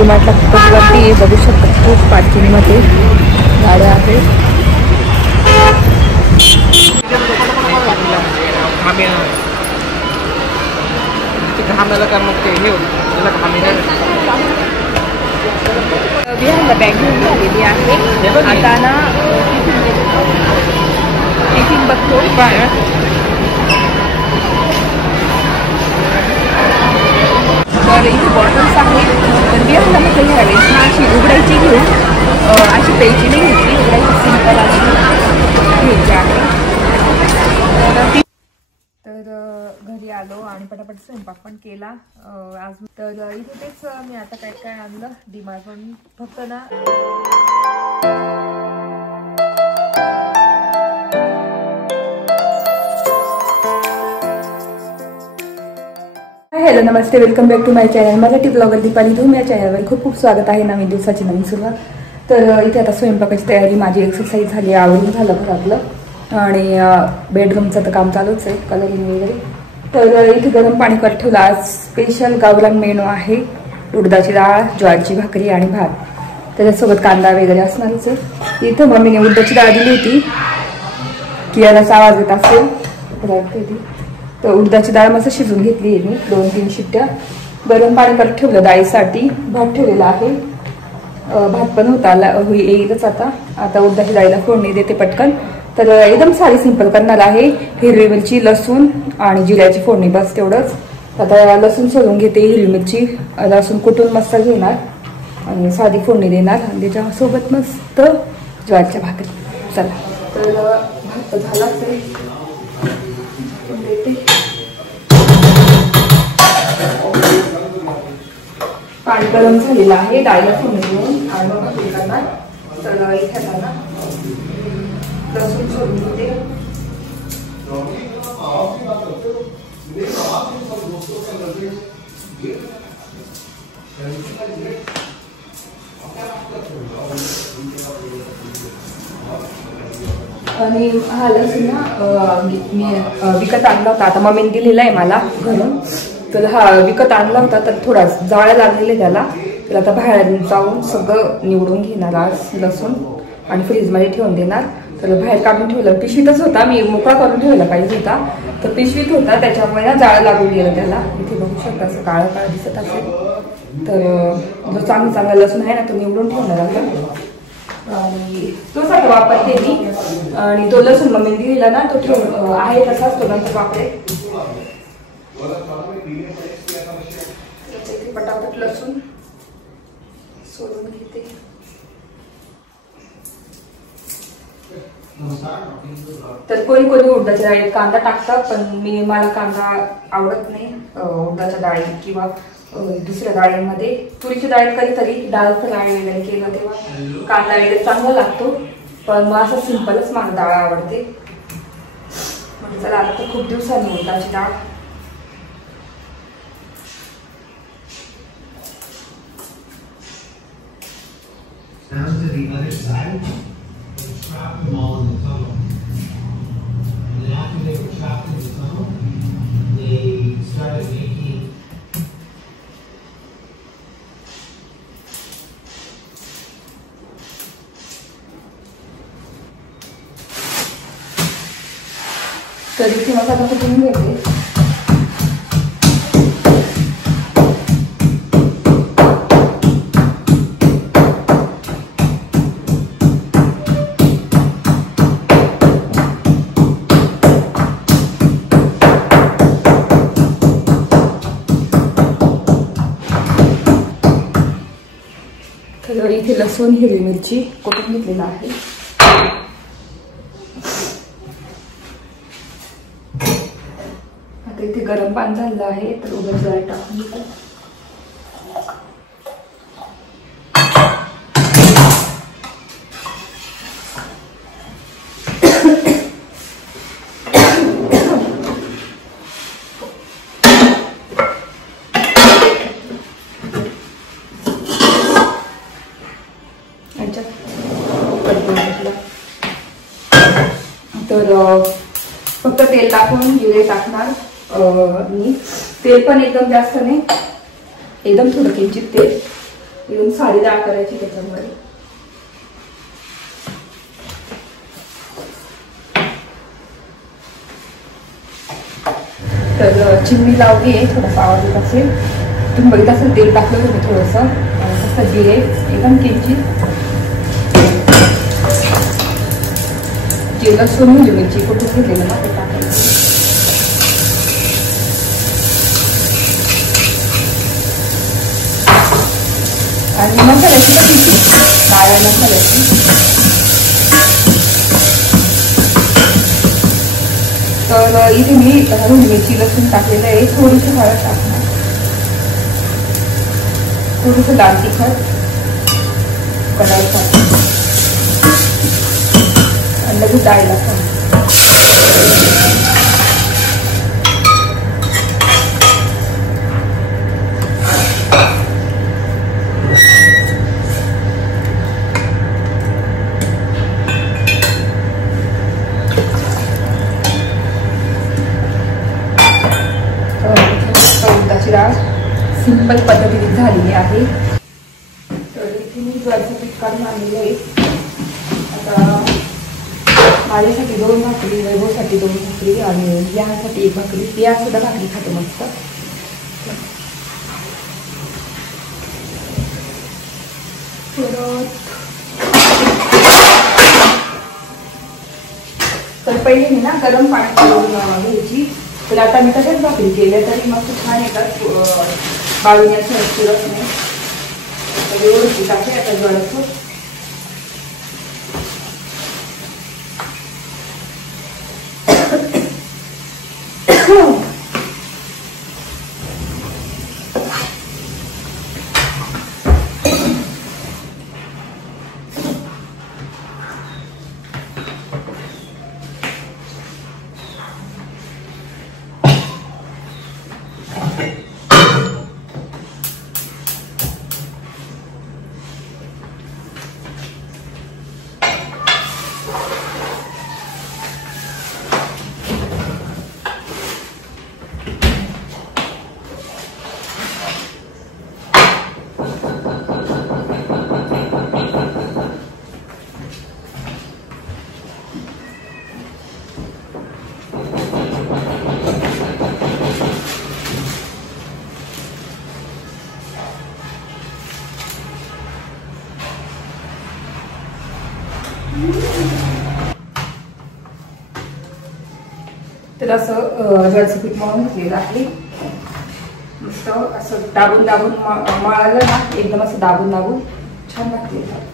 डीमार्टला खूपच गर्दी बघू शकता, खूप पार्किंगमध्ये गाड्या आहेत. बिहारला बॅग घेऊन झालेली आहे. आता ना टिफिन बघतो. तर इथे बॉटल्स आहेत. तर बिहारला म्हटलं घ्यावेळेस ना अशी उघडायची घेऊन अशी प्यायची नाही घ्यायची, उघडायची सिंपल अशी घ्यायची आहे. तर घरी आलो आणि पटापट स्वयंपाक पण केला आज. तर इथे तेच मी आता काय काय आणलं डीमार्टवरून फक्त ना. हॅलो नमस्ते, welcome back to my channel. Marathi blogger Deepali Dhoom या चॅनलवर खूप खूप स्वागत आहे. नवीन दिवसाची नवीन सुरुवात. तर इथे आता स्वयंपाकाची तयारी, माझी एक्सरसाइज झाली, आवरून झालं घरातलं आणि बेडरूमचं तर काम चालूच आहे, कलरिंग वगैरे. तर इथे गरम पाणी करत ठेवलं. आज स्पेशल गावरान मेनू आहे. उडदाची डाळ, ज्वारीची भाकरी आणि भात, त्याच्यासोबत कांदा वगैरे असणारच आहे. इथं मम्मीने उडदाची डाळ दिली होती की यालाच आवाज येत असेल ती. तर उडदाची डाळ मस्त शिजून घेतली आहे मी 2-3 शिट्ट्या. गरम पाणी करत ठेवलं डाळीसाठी. भात ठेवलेला आहे, भात पण होता येईलच आता उडदाची डाळीला फोडणी देते पटकन. तर एकदम साधी सिंपल करणार आहे. हिरवी मिरची, लसूण आणि जिऱ्याची फोडणी, बस तेवढंच. आता लसूण सोलून घेते, हिरवी मिरची लसूण कुटून मस्त घेणार आणि साधी फोडणी देणार आणि त्याच्यासोबत मस्त ज्वारीच्या भाकरी. चला तर भात झाला तरी देते. पाणी गरम झालेलं आहे, डाळीला फोडणी देऊन आणि भाकरी करणार. तर इथे ना लसूण सोडून घेते. आणि हा लसूण ना मी विकत आणला होता. आता मम्मीने दिलेला आहे मला घरून. तर हा विकत आणला होता, तर थोडा जाळ्या लागलेले त्याला. तर आता बाहेर जाऊन सगळं निवडून घेणार आज लसूण आणि फ्रीजमध्ये ठेवून देणार. तर बाहेर काढून ठेवलं, पिशवीतच होता, मी मोकळा करून ठेवला पाहिजे होता, तर पिशवीत होता, त्याच्यामुळे ना जाळं लागून गेलं त्याला. इथे बघू शकता असं काळं काळं दिसत असेल. तर जो चांगला लसूण आहे ना तो निवडून ठेवणार आता आणि तोच आता वापरते मी. आणि तो लसूण मम्मीने दिलेला ना तो ठेवून आहे तसाच, तो नंतर वापरे. पटापट लसूण सोडून घेते. तर कोणी उडदाच्या डाळीत कांदा टाकतात, पण मला कांदा आवडत नाही उडदाच्या डाळीत किंवा दुसऱ्या डाळींमध्ये. तुरीच्या डाळीत कधीतरी डाळ फ्राय वगैरे केलं तेव्हा कांदा वगैरे चांगला लागतो, पण मग असं सिंपलच मला डाळ आवडते. म्हणजे चला आता तर खूप दिवसांनी उडदाची डाळ. Trapped them all in the tunnel. And then after they were trapped in the tunnel, they started making तर इथे मग आता कुठून घेते. तर इथे लसूण, हिरवी मिरची कुटून घेतलेला आहे. आता इथे गरम पाणी झालेलं आहे, तर उगाच डाळ टाकून घेतो. तर फक्त तेल टाकून जिरे टाकणार मी. तेल पण एकदम जास्त नाही, एकदम थोडं किंचित तेल. येऊन साडी डाळ करायची त्याच्यामध्ये. तर चिमणी लावली आहे, थोडासा आवाज येत असेल. तुम्ही बघित असेल तेल टाकलं होतं थोडंसं, फक्त जिरे एकदम किंचित, जे लसूण म्हणजे मिरची कुठून घेतलेलं ना ते टाकायचं. आणि मसाल्याची कशी डाळ मसाल्याची तर इथे मी मिरची लसूण टाकलेलं आहे. थोडीशी हळद टाकणार, थोडंसं लाल तिखट कढाईसाठी आणि लगेच डाळीला पण. डाळ सिंपल पद्धतीने झालेली आहे. तर इथे मी ज्वारीचं पीठ काढून आणलेलं आहे. आता माझ्यासाठी 2 भाकरी, वैभवसाठी 2 भाकरी आणि यासाठी 1 भाकरी. या सुद्धा भाकरी खाते मस्त. तर पहिले मी ना गरम पाण्यात करून घ्यायची. तर आता मी तशाच भाकरी केल्या तरी मस्त छान येतात, बाळूण्याचं शिरत नाही. व्यवस्थित आहे आता ज्वारीचं. तर असं ज्वारीचं पीठ मळून घेतलेलं आहे. मस्त असं दाबून दाबून मळालं ना, एकदम असं दाबून दाबून छान लागलेलं.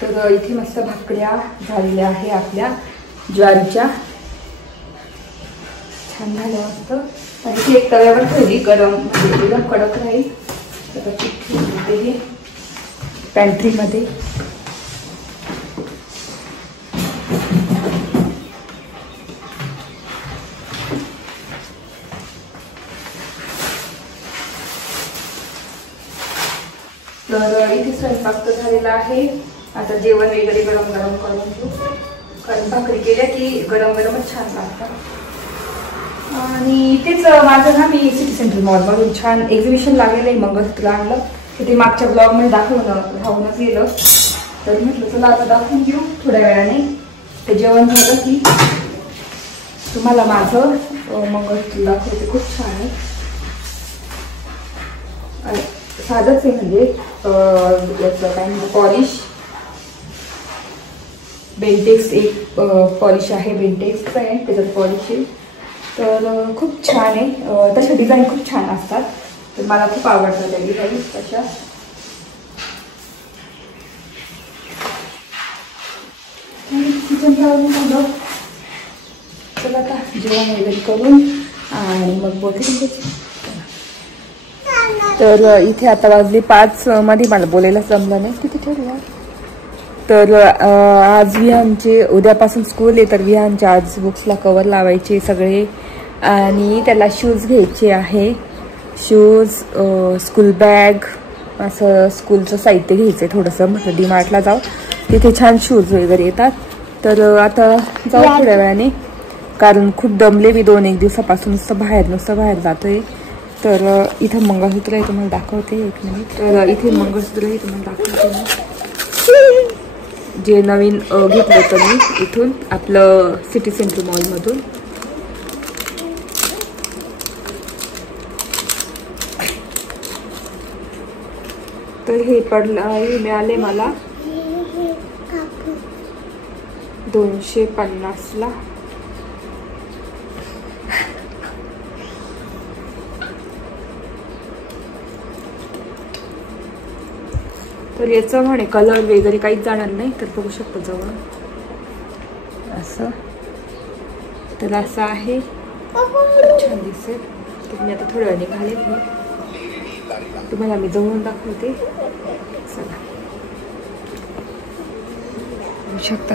तर इथे मस्त भाकऱ्या झालेल्या आहे आपल्या ज्वारीच्या. छान झालं मस्त. आणि ती एक तव्यावर ठेवली गरम, म्हणजे एकदम कडक राहील. तर ती ठेवली पॅन्ट्रीमध्ये. तर इथे स्वयंपाक झालेला आहे. आता जेवण वगैरे गरम गरम करून घेऊ, कारण भाकरी केल्या की गरम गरमच छान लागतात. आणि तेच माझं ना, मी सिटी सेंटर मॉलमधून छान एक्झिबिशन लागलेलं आहे, मंगळसूत्र आणलं. तर ते मागच्या ब्लॉगमध्ये राहूनच गेलं. तर म्हटलं चला आता दाखवून घेऊ थोड्या वेळाने. ते जेवण झालं की तुम्हाला माझं मंगळसूत्र दाखवते. खूप छान आहे, साधंच आहे, म्हणजे याचं काय म्हणतो पॉलिश. बेंटेक्स एक पॉलिश आहे, बेंटेक्सचं आहे, त्याच्यात पॉलिश आहे. तर खूप छान आहे. तशा डिझाईन खूप छान असतात, तर मला खूप आवडतात त्या डिझाईन तशा. चला आता जेवण वगैरे करून आणि मग बोलते. तर इथे आता वाजली 5 मध्ये मला बोलायला जमलं नाही, तिथे ठेवूया. तर आज विहानचे उद्यापासून स्कूल आहे, तर विहानच्या आज बुक्सला कवर लावायचे सगळे आणि त्याला शूज घ्यायचे आहे. शूज, स्कूल बॅग, असं स्कूलचं साहित्य घ्यायचं आहे थोडंसं. म्हटलं डीमार्टला जाऊ, तिथे छान शूज वगैरे येतात. तर आता जाऊ थोड्या वेळाने, कारण खूप दमले मी 2-1 दिवसापासून नुसतं बाहेर जातोय. तर इथं मंगळसूत्र आहे, तुम्हाला दाखवते 1 मिनिट. तर इथे मंगळसूत्र आहे, तुम्हाला दाखवते जे नवीन घेतलं होतं मी इथून आपलं सिटी सेंटर मॉलमधून. तर हे मिळाले मला 250ला. तर याचं म्हणे कलर वगैरे काहीच जाणार नाही, तर बघू शकतो जवळ असं. तर असं आहे, छान दिसेल. तर मी आता थोड्या वेळाने घालेल, तुम्हाला मी जवळून दाखवते. चला बघू शकता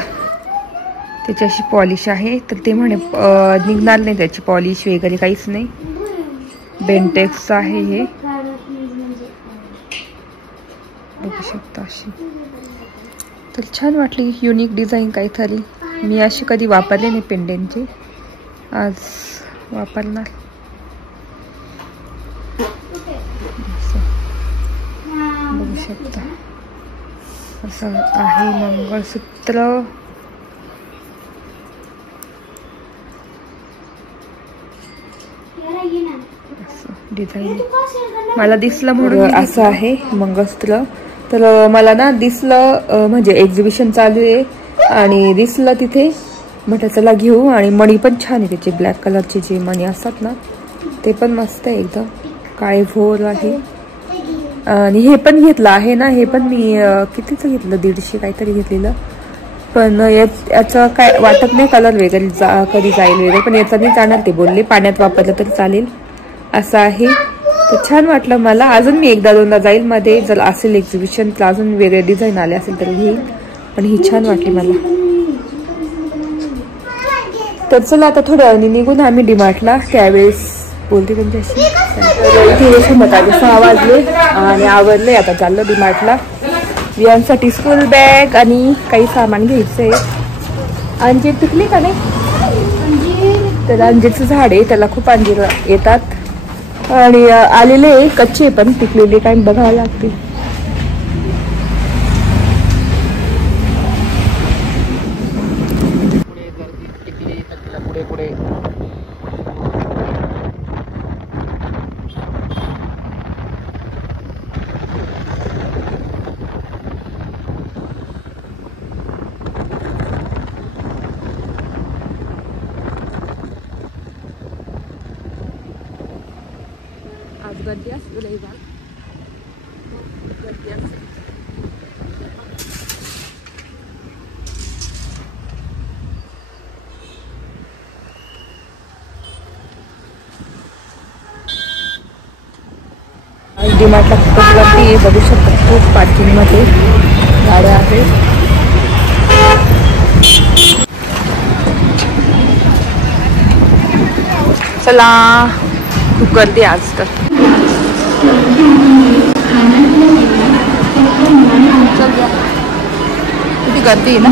त्याची अशी पॉलिश आहे. तर ते म्हणे निघणार नाही त्याची पॉलिश वगैरे काहीच नाही. बेंटेक्स आहे हे, बघू शकता अशी. तर छान वाटली, युनिक डिझाईन काहीतरी. मी अशी कधी वापरले नाही पेंडेंटची, आज वापरणार. बघू शकता असं आहे मंगळसूत्र. डिझाईन मला दिसलं म्हणून असं आहे मंगळसूत्र. तर मला ना दिसलं, म्हणजे एक्झिबिशन चालू आहे आणि दिसलं तिथे, म्हटलं चला घेऊ. आणि मणी पण छान आहे त्याचे, ब्लॅक कलरचे जे मणी असतात ना ते पण मस्त आहे, एकदम काळे भोर आहे. आणि हे पण घेतलं आहे ना, हे पण मी कितीचं घेतलं, 150 काहीतरी घेतलेलं. पण याचं काय वाटत नाही कलर वगैरे कधी जाईल वगैरे, पण याचा नाही जाणार ते बोलले, पाण्यात वापरलं तरी चालेल असं आहे. तर छान वाटलं मला. अजून मी 1-2दा जाईल मध्ये, जर असेल एक्झिबिशन तर अजून वेगळे डिझाईन आले असेल तर घेईल, पण ही छान वाटली मला. तर चला आता थोड्या वेळाने निघून आम्ही डीमार्टला, त्यावेळेस बोलते तुमच्याशी. इथे 6 वाजले आणि आवरले, आता चाललं डीमार्टला. विहानसाठी स्कूल बॅग आणि काही सामान घ्यायचंय. अंजीर पिकली का नाही? तर अंजीरचं झाड आहे, त्याला खूप अंजीर येतात आणि आलेले कच्चे पण, पिकलेले काय बघावं लागते. आज गर्दी असते रविवार, गर्दी असते. डीमार्टला खूपच गर्दी आहे, बघू शकता. खूप पार्किंगमध्ये गाड्या आहेत. चला, खूप गर्दी आज तर. किती गर्दी आहे ना.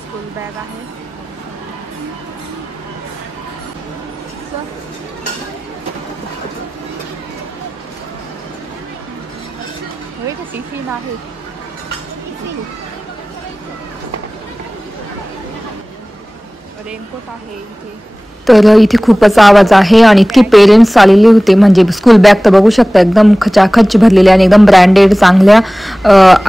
स्कूल बॅग आहे. टिफिन आहे. रेनकोट आहे इथे. तर इथे खूपच आवाज आहे आणि इतके पेरेंट्स आलेले होते, म्हणजे स्कूल बॅग तर बघू शकता एकदम खचाखच भरलेले आणि एकदम ब्रँडेड चांगल्या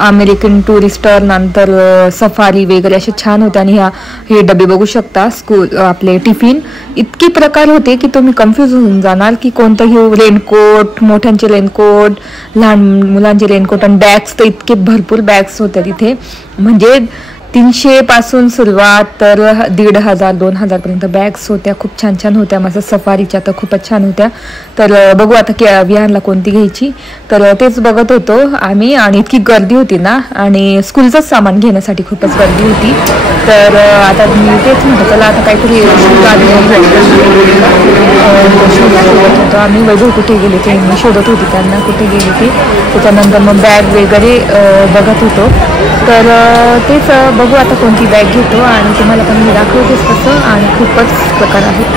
अमेरिकन टुरिस्टर नंतर सफारी वगैरे असे छान होते. आणि हे डबे बघू शकता स्कूल आपले टिफिन इतके प्रकार होते की तुम्ही कन्फ्यूज होऊन जाणार की कोणतं घेऊ. रेनकोट, मोठ्यांचे रेनकोट, लहान मुलांचे रेनकोट आणि बॅग्स तर इतके भरपूर बॅग्स होत्या तिथे. म्हणजे 300 पासून सुरुवात तर 1500-2000 पर्यंत बॅग्स होत्या. खूप छान छान होत्या, मस्त सफारीच्या तर खूपच छान होत्या. तर बघू आता की विहानला कोणती घ्यायची, तर तेच बघत होतो आम्ही. आणि इतकी गर्दी होती ना, आणि स्कूलचंच सामान घेण्यासाठी खूपच गर्दी होती. तर आता मी तेच म्हटलं चला आता काहीतरी शोधत होतो आम्ही. वैभव कुठे गेले ते मी शोधत होती त्यांना, कुठे गेले ते. त्याच्यानंतर मग बॅग वगैरे बघत होतो. तर तेच बघू आता कोणती बॅग घेतो आणि तुम्हाला पण मी दाखवतेच कसं. आणि खूपच प्रकार आहेत.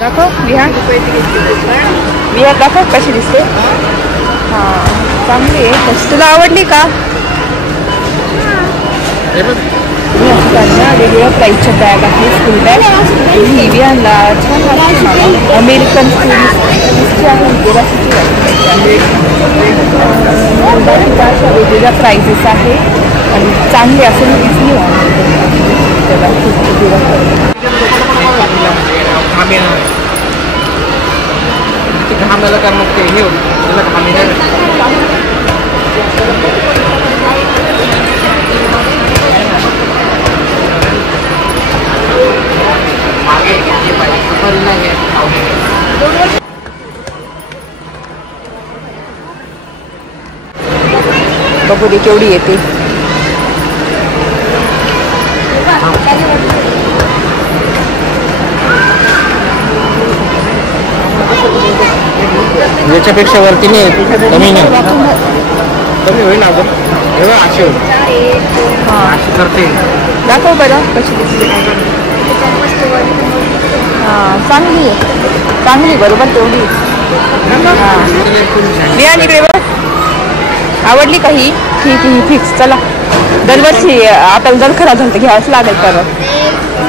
दाखव विहान, विहान दाखव कशी दिसते. हां चांगली आहे. कशी तुला आवडली का? वेगवेगळ्या प्राईसच्या बॅग आहे, स्कूल बॅग. ही विहानला छान वाटते. अमेरिकन टुरिस्टची आहे, वेगवेगळ्या प्राइजेस आहे आणि चांगले असं मी दिसली घामाला का मग ते हे त्याला बघू दे केवढी येते. याच्यापेक्षा वरती नाही, कमी नाही, कमी होईल अजून. एवढं अशी होईल. हां अशी करते. दाखव बरं कशी दिसते. हां चांगली आहे, चांगली बरोबर तेवढी. मी आणि इकडे बघ, आवडली का ही? ठीक ही फिक्स. चला दरवर्षी आता जर खराब झालं तर घ्यावंच लागेल. तर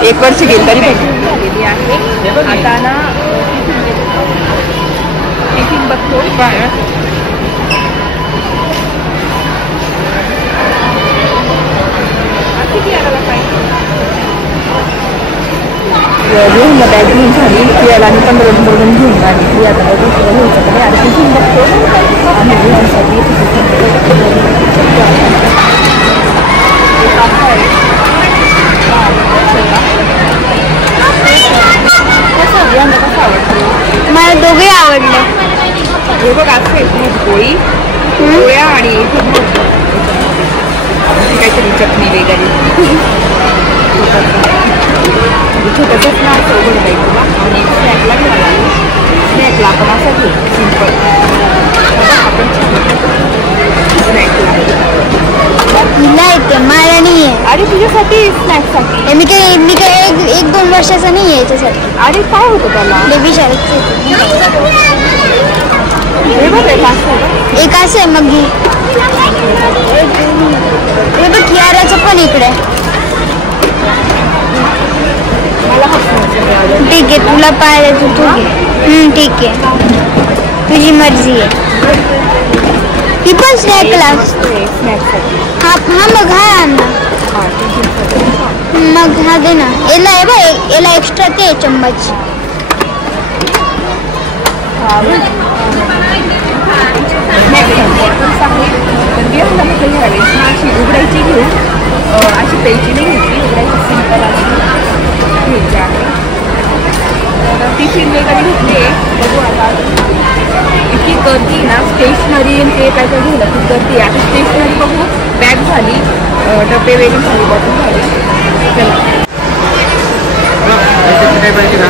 1 वर्ष गेली तरी झालेली आहे. आता ना टिफिन बघतो. घेऊन बॅग घेऊन झाली फिरायला आणि 15 घेऊन आली. ती आता घ्यायचं का नाही आणि टिफिन बघतो आणि घेण्यासाठी मला दोघे आवडले. हे बघ असं आहे पोळी, पोळ्या आणि काहीतरी चटणी वगैरे. छोटंसंच ना असं उघड जाईल तुला. आणि स्नॅकला घ्यायला लागेल. स्नॅकला आपण असं घेऊ सिम्पल. आपण तिला येते, मला नाही आहे. अरे तुझ्यासाठी स्नॅक्ससाठी मी काय 1-2 वर्षाचा नाही आहे याच्यासाठी. अरे काय होतं त्याला? बेबी शाळेत हे बघ एक असं आहे. मग हे बघ कियाराचं पण इकडे. ठीक आहे, तुला पाहिजे तू घे. ठीक आहे, तुझी मर्जी आहे. ही पण स्नॅक क्लास. हा मग हा आण ना. मग हा दे ना. याला आहे बघ, याला एक्स्ट्रा ते चम्मच. उघडायची घेऊ, अशी प्यायची नाही घेतली. उघडायची सिंपल अशी घ्यायची आहे. टिफिन वगैरे घेतली. बघू आता इतकी गर्दी ना, स्टेशनरी ते काय काय घ्यायला खूप गर्दी आहे. आता स्टेशनरी बघू, बॅग झाली, डबे वगैरे झाली, बॉटल झाली. चला काय पाहिजे ना.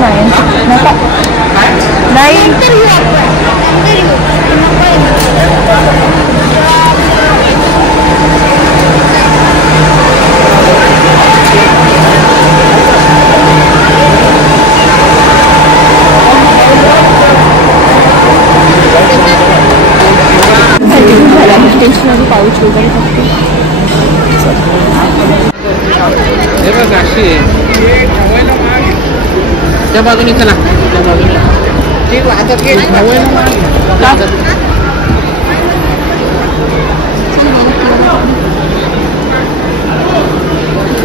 नाही नका नाही स्टेशनरी पाऊच वगैरे फक्त त्या बाजूने चला त्या बाजूने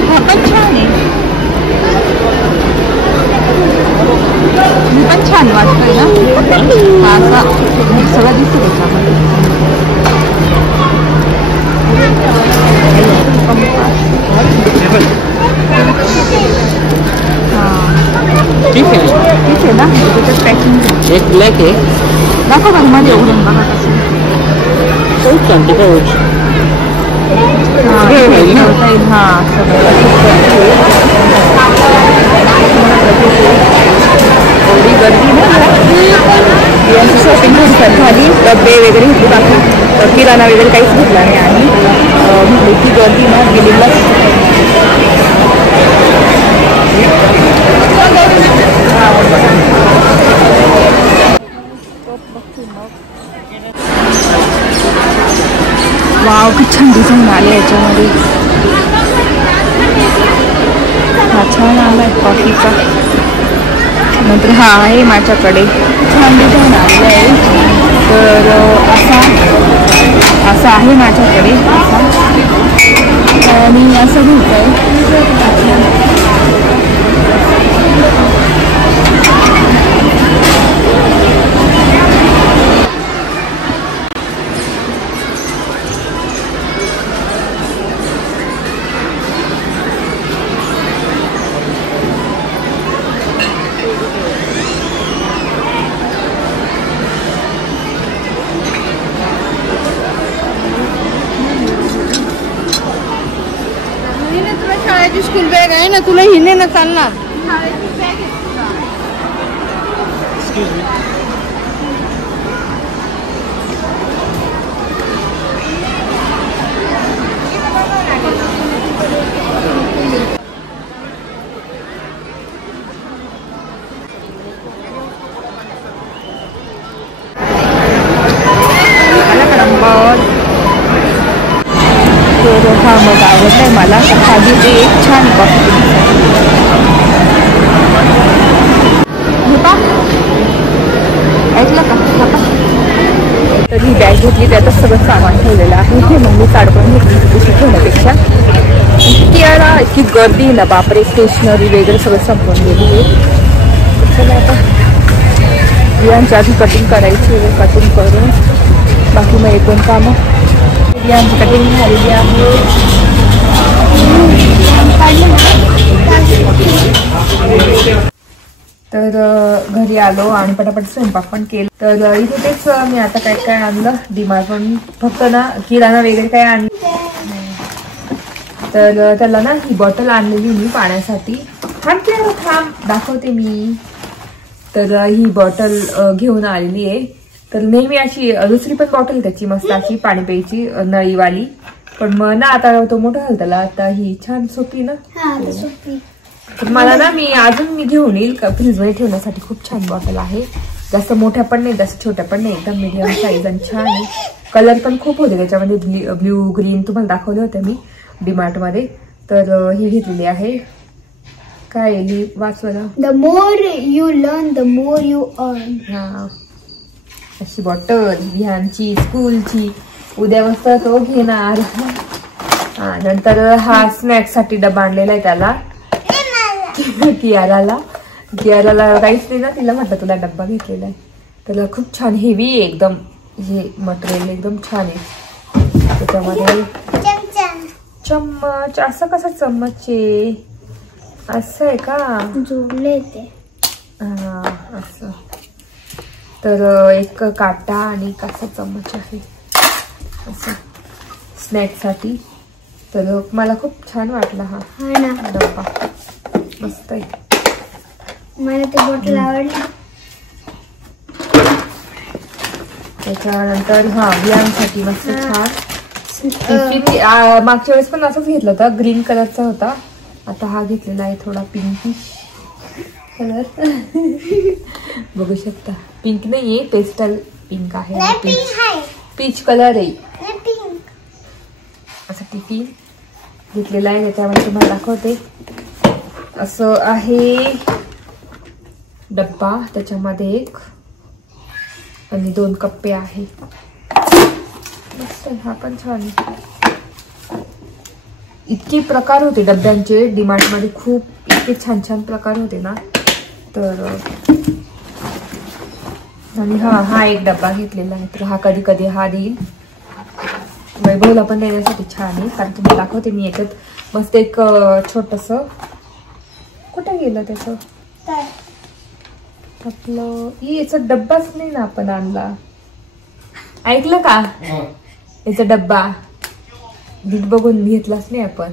हा पण छान आहे मी पण छान वाटतोय ना हा असा सगळं दिसतो त्याच्यामध्ये ठीक आहे ना त्याच्यात पॅकिंग एक ब्लॅक आहे दाखव बघ मध्ये उघडून बघा कसं पाऊच सांगते पाऊच हा एवढी गर्दी ना शॉपिंग झाली डबे वगैरे घेतली बाकी किराणा वगैरे काहीच घेतला नाही आणि म्हटली ती गर्दी ना गेलेला वाव खूप छान दिसून आले याच्यामध्ये हा छान आलाय कॉफीचा नंतर हा आहे माझ्याकडे छान डिझाईन आलेला आहे तर असा आहे माझ्याकडे असा आणि असं घेत आहे स्कूल बॅग आहे ना तुला हिने ना चालणार तर हा मग आवडलाय मला खाली ते एक छान कॉफी ऐकलं का तर ही बॅग घेतली त्यातच सगळं सामान ठेवलेलं आहे हे मग मी काढून घेतली दुसरी ठेवण्यापेक्षा किराणा इतकी गर्दी ना बापरे स्टेशनरी वगैरे सगळं संपवून गेली आहे चला आता यांच्या आधी कटिंग करायची कटिंग करून बाकी मग एक दोन कामं यांची कटिंग झालेली आहे तर घरी आलो आणि पटापट स्वयंपाक पण केला तर इथे तेच मी आता काय काय आणलं डीमार्टवरून फक्त ना किराणा वगैरे काय आणलं तर त्याला ना ही बॉटल आणलेली मी पाण्यासाठी थांब दाखवते मी तर ही बॉटल घेऊन आलेली आहे तर नेहमी अशी दुसरी पण बॉटल त्याची मस्त अशी पाणी प्यायची नळीवाली पण मग ना आता तो मोठा झाला त्याला आता ही छान सोपी ना तर मला ना मी घेऊन येईल फ्रीजमध्ये ठेवण्यासाठी खूप छान बॉटल आहे जास्त मोठ्या पण नाही जास्त छोट्या पण नाही एकदम मीडियम साईज आणि छान आहे कलर पण खूप होते त्याच्यामध्ये ब्ल्यू ग्रीन तुम्हाला दाखवले होते मी डीमार्ट मध्ये तर ही घेतलेली आहे काय वाचवायला The more you learn, the more you earn. हा अशी बॉटल ह्यांची स्कूलची उद्या वाजता तो घेणार हा नंतर हा स्नॅक्स साठी डबा आणलेला आहे त्याला कियाराला काहीच नाही ना तिला म्हटलं तुला डब्बा घेतलेला आहे त्याला खूप छान हेवी आहे एकदम हे मटेरियल एकदम छान आहे त्याच्यामध्ये चम्मच असं कसा चम्मच आहे असं आहे का जोडले ते हा असं तर एक काटा आणि एक असा चम्मच आहे असं स्नॅक्स साठी तर मला खूप छान वाटला हा डब्बा मस्त आहे मला ते बॉटल आवडली. त्याच्यानंतर हा बियांसाठी मस्त छान मागच्या वेळेस पण असंच घेतलं होतं, ग्रीन कलरचा होता. आता हा घेतलेला आहे थोडा पिंकिश कलर. बघू शकता, पिंक नाहीये, पेस्टल पिंक आहे, पीच कलर आहे. असं टिफिन घेतलेला आहे, त्याच्यामध्ये तुम्हाला दाखवते. असं आहे डब्बा, त्याच्यामध्ये एक आणि 2 कप्पे आहे. मस्त, हा पण छान आहे. इतके प्रकार होते डब्यांचे डीमार्ट मध्ये, खूप इतके छान छान प्रकार होते ना. तर आणि हा एक डब्बा घेतलेला आहे. तर हा कधी कधी हा देईल, वैभवला पण देण्यासाठी छान आहे. कारण तुम्हाला दाखवते मी याच्यात मस्त एक छोटस, कुठे गेलं त्याचं आपलं, याचा डब्बाच नाही ना आपण आणला, ऐकलं का? याचा डब्बा नीट बघून घेतलाच नाही आपण.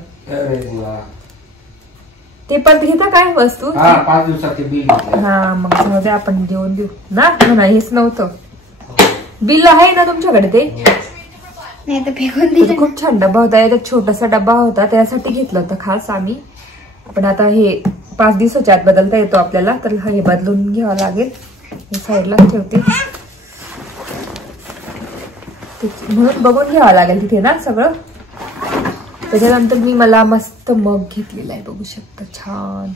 ते पण घेता काय वस्तू? 5 दिवसाचे बिल. हा, मग जाऊ दे, आपण देऊन देऊ ना. म्हणा हेच नव्हतं, बिल आहे ना तुमच्याकडे? ते नाही तर फेकून दिलं. खूप छान डब्बा होता, याचा छोटासा डब्बा होता, त्यासाठी घेतलं होतं खास आम्ही. पण आता हे 5 दिवसाच्या आत बदलता येतो आपल्याला, तर हे बदलून घ्यावं लागेल. हे साईडला ठेवते, म्हणून बघून घ्यावं लागेल तिथे ना सगळं. त्याच्यानंतर मला मस्त मग घेतलेला आहे, बघू शकता, छान.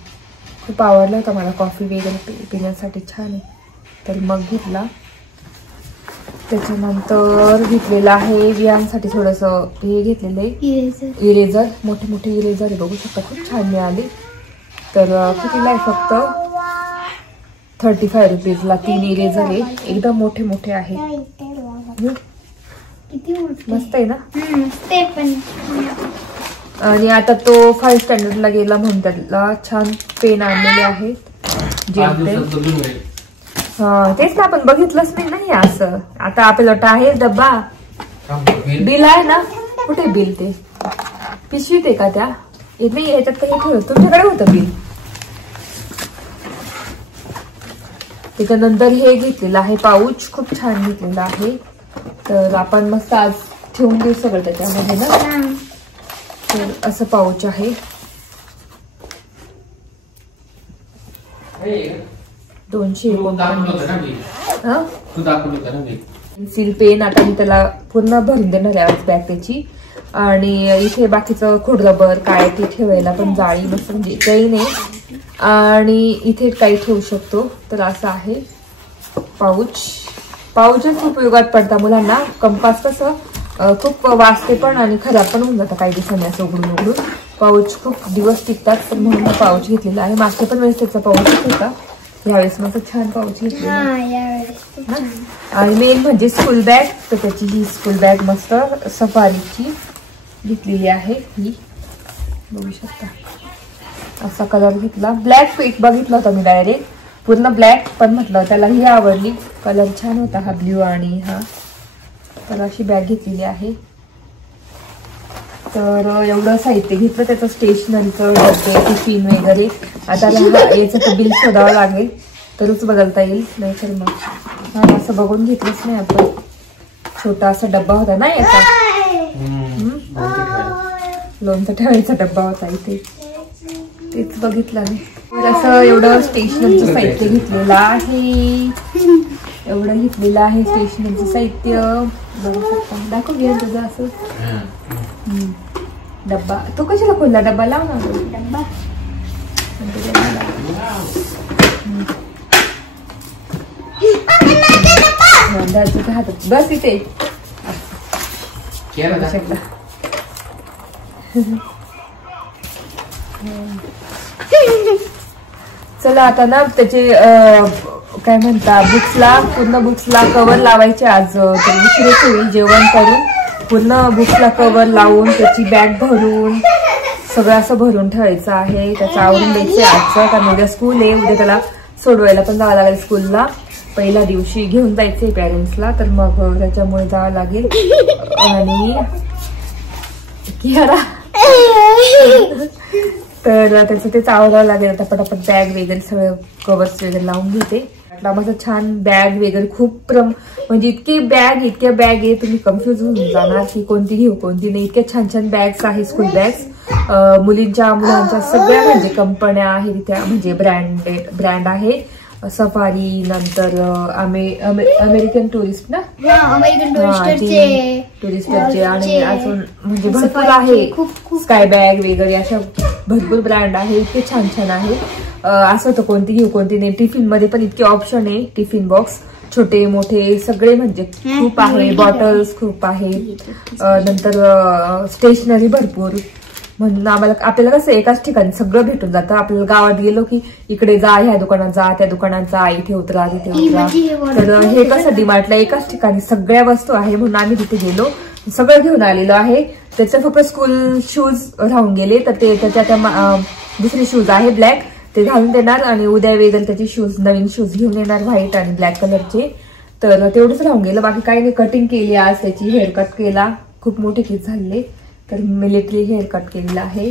खूप आवडलं होतं मला कॉफी वगैरे पिण्यासाठी, छान आहे. तर मग घेतला. त्याच्यानंतर घेतलेलं आहे वियांसाठी थोडंसं हे घेतलेलं आहे इरेझर, मोठे मोठे इरेझर आहे, बघू शकता, खूप छान मिळाले. तर कितीला आहे? फक्त 35 रुपीजला 3 इरेझर आहे, एकदम मोठे मोठे आहे. मस्त आहे ना. ते पण. आणि आता तो 5 स्टँडर्डला गेला म्हणून त्याला छान पेन आणलेले आहेत, जेल पेन. हा, तेच ना, आपण बघितलंच नाही ना हे असं. आता आपल्याला आहे डब्बा, बिल आहे ना, कुठे बिल? ते पिशवीत आहे का त्या? नाही, याच्यात काही ठेवलं, तुमच्याकडे होतं बिल. त्याच्यानंतर हे घेतलेलं आहे पाऊच, खूप छान घेतलेलं आहे. तर आपण मस्त आज ठेवून देऊ सगळं त्याच्यामध्ये ना. तर असं पाऊच आहे, 249. पेन्सिल पेन आता मी त्याला पूर्ण भरून देणार आहे आज बॅग त्याची. आणि इथे बाकीचं खोडरबर काय ते ठेवायला पण जाळी मस्त, म्हणजे काही नाही. आणि इथे काही ठेवू शकतो. तर असं आहे पाऊचच उपयोगात पडता मुलांना. कंपास कसं खूप वाचते पण आणि खराब पण होऊन जातं काही दिवसांनी असं उघडून. पाऊच खूप दिवस टिकतात, तर म्हणून पाऊच घेतलेला आहे. मागच्या पण वेळेस त्याचा पाऊचच होता, यावेळेस मग छान पाऊच घेतलेला. आणि मेन म्हणजे स्कूल बॅग, तर त्याची ही स्कूल बॅग मस्त सफारीची घेतलेली आहे. ही बघू शकता, असा कलर घेतला. ब्लॅक पेट बघितला होता मी डायरेक्ट, पूर्ण ब्लॅक, पण म्हटलं त्याला ही आवडली, कलर छान होता हा ब्ल्यू आणि हा. तर अशी बॅग घेतलेली आहे. तर एवढं साहित्य घेतलं त्याचं, स्टेशनरीचं डब्बे, टिफिन वगैरे. आता याचं बिल शोधावं लागेल तरच बदलता येईल, नाही तर मग हा असं बघून घेतलंच नाही आपण. छोटा असा डब्बा होता ना याचा, लोणचं ठेवायचा डब्बा होता इथे, तेच बघितलं मी. तर असं एवढं स्टेशनरीचं साहित्य घेतलेलं आहे, एवढं घेतलेलं आहे स्टेशनरीचं साहित्य. बघू शकता, दाखव घे तुझं असं डब्बा. तो कशाला खोलला डब्बा? लाव ना डब्बा. हातात बस इथे. चला आता ना त्याचे काय म्हणता, पूर्ण बुक्सला कव्हर लावायचे आज. तर उशिराच होईल जेवण करून, पूर्ण बुक्सला कव्हर लावून त्याची बॅग भरून सगळं असं भरून ठेवायचं आहे. त्याचं आवरून द्यायचं आजचं, कारण उद्या स्कूल आहे. उद्या त्याला सोडवायला पण जावं लागेल स्कूलला. पहिल्या दिवशी घेऊन जायचंय पॅरेंट्सला, तर मग त्याच्यामुळे जावं लागेल. आणि तर त्याचं तेच आवडावं लागेल आता पटापट बॅग वगैरे सगळं कवर्स वगैरे लावून घेते. माझं छान बॅग वगैरे खूप म्हणजे इतक्या बॅग आहे तुम्ही कन्फ्युज होऊन जाणार की कोणती घेऊ कोणती नाही. इतक्या छान छान बॅग्स आहे स्कूल बॅग्स मुलांच्या सगळ्या म्हणजे कंपन्या आहेत त्या म्हणजे ब्रँड आहे. सफारी नंतर अमेरिकन टुरिस्ट ना टुरिस्टचे आणि अजून म्हणजे भरपूर आहे स्काय बॅग वगैरे अशा भरपूर ब्रँड आहे. इतके छान छान आहे. असं होतं कोणती घेऊ कोणती नाही. टिफिन मध्ये पण इतके ऑप्शन आहे. टिफिन बॉक्स छोटे मोठे सगळे म्हणजे खूप आहे. बॉटल्स खूप आहे. नंतर स्टेशनरी भरपूर म्हणून आपल्याला कसं एकाच ठिकाणी सगळं भेटून जातं. आपल्याला गावात गेलो की इकडे जा ह्या दुकानात जा त्या दुकानात जा इथे उतरा तिथे उतरा. तर हे कसं डीमार्टला एकाच ठिकाणी सगळ्या वस्तू आहे म्हणून आम्ही तिथे गेलो सगळं घेऊन आलेलो आहे. त्याच्यात फक्त स्कूल शूज राहून गेले तर ते त्याच्या दुसरे शूज आहे ब्लॅक ते घालून देणार आणि उद्या वगैरे त्याचे शूज नवीन शूज घेऊन येणार व्हाईट आणि ब्लॅक कलरचे. तर तेवढंच राहून गेलं बाकी काही नाही. कटिंग केली आज त्याची हेअरकट केला खूप मोठे केस झाले तर मिलिटरी हेअर कट केलेला आहे.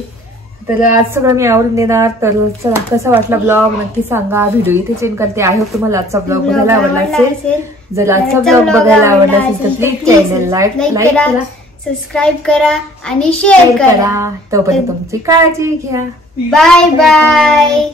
तर आज सगळं मी आवरून देणार. तर चला कसा वाटला ब्लॉग नक्की सांगा. व्हिडिओ इथे चेंज करते. आय होप तुम्हाला आजचा ब्लॉग बघायला आवडला असेल. जर आजचा ब्लॉग बघायला आवडला असेल तर प्लीज चॅनल लाईक करा सबस्क्राईब करा आणि शेअर करा. तोपर्यंत तुमची काळजी घ्या. Bye bye.